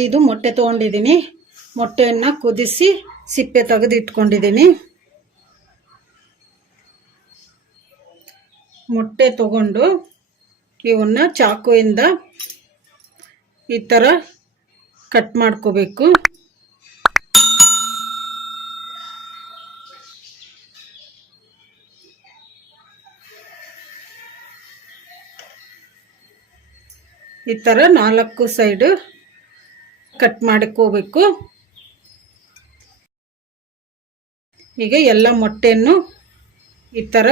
ಐದು ಮೊಟ್ಟೆ ತಗೊಂಡಿದ್ದೀನಿ ಮೊಟ್ಟೆಯನ್ನು ಕುದಿಸಿ ಸಿಪ್ಪೆ ತೆಗೆದು ಮೊಟ್ಟೆ ತಗೊಂಡು ಇವನ್ನ ಚಾಕುವಿಂದ ಈ ಥರ ಕಟ್ ಮಾಡ್ಕೋಬೇಕು ಈ ಥರ ನಾಲ್ಕು ಸೈಡು ಕಟ್ ಮಾಡ್ಕೋಬೇಕು ಈಗ ಎಲ್ಲ ಮೊಟ್ಟೆಯನ್ನು ಈ ಥರ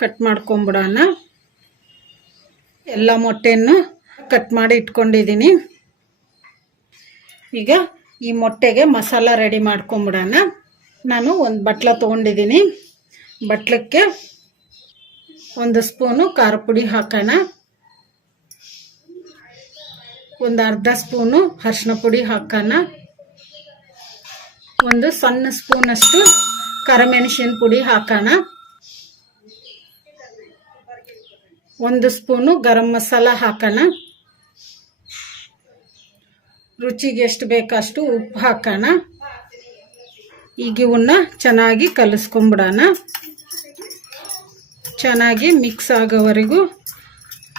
ಕಟ್ ಮಾಡ್ಕೊಂಬಿಡೋಣ ಎಲ್ಲ ಮೊಟ್ಟೆಯನ್ನು ಕಟ್ ಮಾಡಿ ಇಟ್ಕೊಂಡಿದ್ದೀನಿ ಈಗ ಈ ಮೊಟ್ಟೆಗೆ ಮಸಾಲ ರೆಡಿ ಮಾಡ್ಕೊಂಬಿಡೋಣ ನಾನು ಒಂದು ಬಟ್ಲ ತೊಗೊಂಡಿದ್ದೀನಿ ಬಟ್ಲಕ್ಕೆ ಒಂದು ಸ್ಪೂನು ಖಾರ ಪುಡಿ ಹಾಕೋಣ ಒಂದು ಅರ್ಧ ಸ್ಪೂನು ಅರ್ಶಿನ ಪುಡಿ ಹಾಕೋಣ ಒಂದು ಸಣ್ಣ ಸ್ಪೂನಷ್ಟು ಕರಮೆಣಸಿನ ಪುಡಿ ಹಾಕೋಣ ಒಂದು ಸ್ಪೂನು ಗರಂ ಮಸಾಲ ಹಾಕೋಣ ರುಚಿಗೆ ಎಷ್ಟು ಬೇಕಷ್ಟು ಉಪ್ಪು ಹಾಕೋಣ ಈಗ ಇವನ್ನ ಚೆನ್ನಾಗಿ ಕಲಿಸ್ಕೊಂಬಿಡೋಣ ಚೆನ್ನಾಗಿ ಮಿಕ್ಸ್ ಆಗೋವರೆಗೂ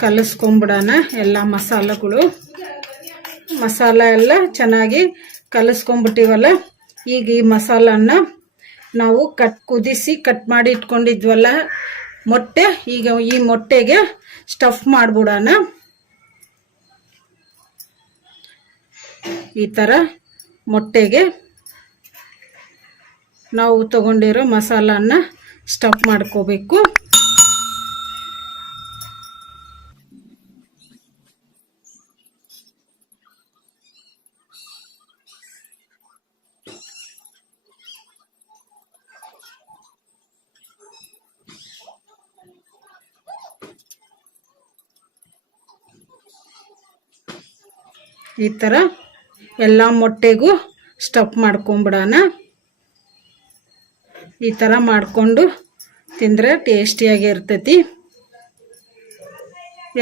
ಕಲಿಸ್ಕೊಂಬಿಡೋಣ ಎಲ್ಲ ಮಸಾಲೆಗಳು ಮಸಾಲ ಎಲ್ಲ ಚೆನ್ನಾಗಿ ಕಲಸ್ಕೊಂಡ್ಬಿಟ್ಟಿವಲ್ಲ ಈಗ ಈ ಮಸಾಲನ್ನ ನಾವು ಕಟ್ ಕುದಿಸಿ ಕಟ್ ಮಾಡಿ ಇಟ್ಕೊಂಡಿದ್ವಲ್ಲ ಮೊಟ್ಟೆ ಈಗ ಈ ಮೊಟ್ಟೆಗೆ ಸ್ಟಫ್ ಮಾಡಿಬಿಡೋಣ ಈ ಥರ ಮೊಟ್ಟೆಗೆ ನಾವು ತಗೊಂಡಿರೋ ಮಸಾಲನ್ನ ಸ್ಟಫ್ ಮಾಡ್ಕೋಬೇಕು ಈ ಥರ ಎಲ್ಲ ಮೊಟ್ಟೆಗೂ ಸ್ಟಫ್ ಮಾಡ್ಕೊಂಬಿಡೋಣ ಈ ಥರ ಮಾಡಿಕೊಂಡು ತಿಂದರೆ ಟೇಸ್ಟಿಯಾಗಿ ಇರ್ತೈತಿ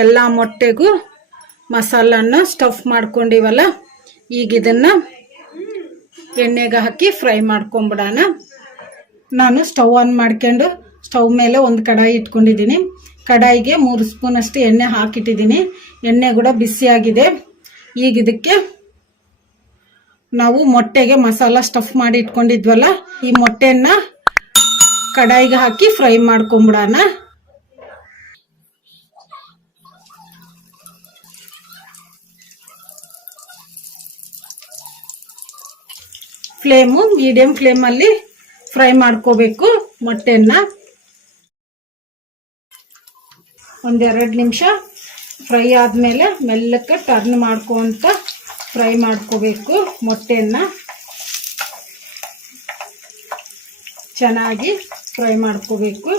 ಎಲ್ಲ ಮೊಟ್ಟೆಗೂ ಮಸಾಲನ್ನ ಸ್ಟಫ್ ಮಾಡ್ಕೊಂಡಿವಲ್ಲ ಈಗ ಇದನ್ನು ಎಣ್ಣೆಗೆ ಹಾಕಿ ಫ್ರೈ ಮಾಡ್ಕೊಂಬಿಡೋಣ ನಾನು ಸ್ಟವ್ ಆನ್ ಮಾಡ್ಕೊಂಡು ಸ್ಟವ್ ಮೇಲೆ ಒಂದು ಕಡಾಯಿ ಇಟ್ಕೊಂಡಿದ್ದೀನಿ ಕಡಾಯಿಗೆ ಮೂರು ಸ್ಪೂನಷ್ಟು ಎಣ್ಣೆ ಹಾಕಿಟ್ಟಿದ್ದೀನಿ ಎಣ್ಣೆ ಕೂಡ ಬಿಸಿಯಾಗಿದೆ ಈಗ ಇದಕ್ಕೆ ನಾವು ಮೊಟ್ಟೆಗೆ ಮಸಾಲ ಸ್ಟಫ್ ಮಾಡಿ ಇಟ್ಕೊಂಡಿದ್ವಲ್ಲ ಈ ಮೊಟ್ಟೆಯನ್ನ ಕಡಾಯಿಗೆ ಹಾಕಿ ಫ್ರೈ ಮಾಡ್ಕೊಂಬಿಡೋಣ ಫ್ಲೇಮು ಮೀಡಿಯಂ ಫ್ಲೇಮಲ್ಲಿ ಫ್ರೈ ಮಾಡ್ಕೋಬೇಕು ಮೊಟ್ಟೆಯನ್ನ ಒಂದೆರಡು ನಿಮಿಷ ಫ್ರೈ ಆದಮೇಲೆ ಮೆಲ್ಲಕ್ಕೆ ಟರ್ನ್ ಮಾಡ್ಕೊಂತ ಫ್ರೈ ಮಾಡ್ಕೋಬೇಕು ಮೊಟ್ಟೆಯನ್ನು ಚೆನ್ನಾಗಿ ಫ್ರೈ ಮಾಡ್ಕೋಬೇಕು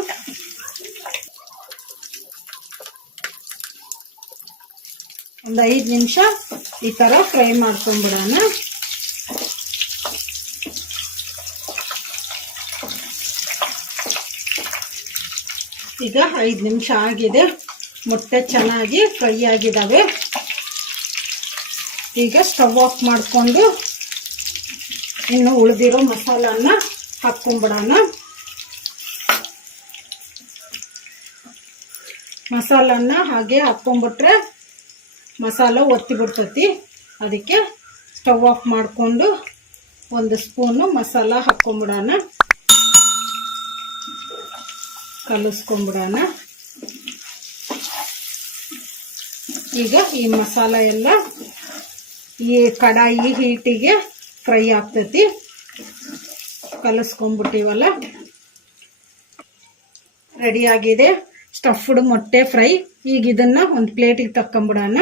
ಒಂದು ಐದು ನಿಮಿಷ ಈ ಥರ ಫ್ರೈ ಮಾಡ್ಕೊಂಬಿಡೋಣ ಈಗ ಐದು ನಿಮಿಷ ಆಗಿದೆ ಮೊಟ್ಟೆ ಚೆನ್ನಾಗಿ ಫ್ರೈ ಆಗಿದ್ದಾವೆ ಈಗ ಸ್ಟವ್ ಆಫ್ ಮಾಡಿಕೊಂಡು ಇನ್ನು ಉಳಿದಿರೋ ಮಸಾಲಾನ ಹಾಕ್ಕೊಂಬಿಡೋಣ ಮಸಾಲನ್ನ ಹಾಗೆ ಹಾಕ್ಕೊಂಬಿಟ್ರೆ ಮಸಾಲ ಒತ್ತಿ ಅದಕ್ಕೆ ಸ್ಟವ್ ಆಫ್ ಮಾಡಿಕೊಂಡು ಒಂದು ಸ್ಪೂನು ಮಸಾಲ ಹಾಕ್ಕೊಂಬಿಡೋಣ ಕಲಿಸ್ಕೊಂಬಿಡೋಣ ಈಗ ಈ ಮಸಾಲ ಎಲ್ಲ ಈ ಕಡಾಯಿ ಹೀಟಿಗೆ ಫ್ರೈ ಆಗ್ತೈತಿ ರೆಡಿ ರೆಡಿಯಾಗಿದೆ ಸ್ಟಫ್ಡ್ ಮೊಟ್ಟೆ ಫ್ರೈ ಈಗ ಇದನ್ನು ಒಂದು ಪ್ಲೇಟಿಗೆ ತಕ್ಕೊಂಬಿಡೋಣ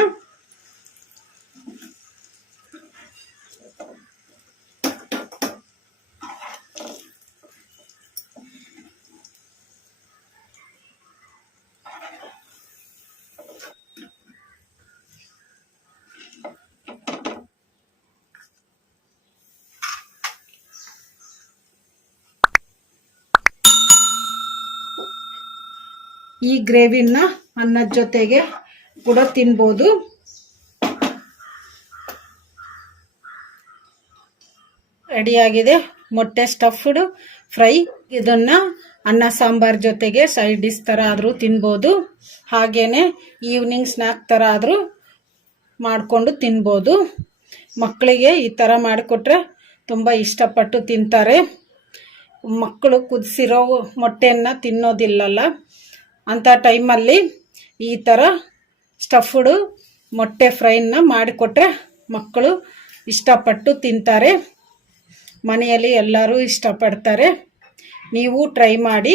ಈ ಗ್ರೇವಿನ ಅನ್ನದ ಜೊತೆಗೆ ಕೂಡ ತಿನ್ಬೋದು ರೆಡಿಯಾಗಿದೆ ಮೊಟ್ಟೆ ಸ್ಟಫ್ಡ್ ಫ್ರೈ ಇದನ್ನು ಅನ್ನ ಸಾಂಬಾರ್ ಜೊತೆಗೆ ಸೈಡ್ ಡಿಸ್ ಥರ ಆದರೂ ತಿನ್ಬೋದು ಹಾಗೇನೆ ಈವ್ನಿಂಗ್ ಸ್ನ್ಯಾಕ್ ಥರ ಆದರೂ ಮಾಡಿಕೊಂಡು ತಿನ್ಬೋದು ಮಕ್ಕಳಿಗೆ ಈ ಥರ ಮಾಡಿಕೊಟ್ರೆ ತುಂಬ ಇಷ್ಟಪಟ್ಟು ತಿಂತಾರೆ ಮಕ್ಕಳು ಕುದಿಸಿರೋ ಮೊಟ್ಟೆಯನ್ನು ತಿನ್ನೋದಿಲ್ಲಲ್ಲ ಅಂಥ ಟೈಮಲ್ಲಿ ಈ ಥರ ಸ್ಟಫುಡು ಮೊಟ್ಟೆ ಫ್ರೈನ ಮಾಡಿಕೊಟ್ರೆ ಮಕ್ಕಳು ಇಷ್ಟಪಟ್ಟು ತಿಂತಾರೆ ಮನೆಯಲ್ಲಿ ಎಲ್ಲರೂ ಇಷ್ಟಪಡ್ತಾರೆ ನೀವು ಟ್ರೈ ಮಾಡಿ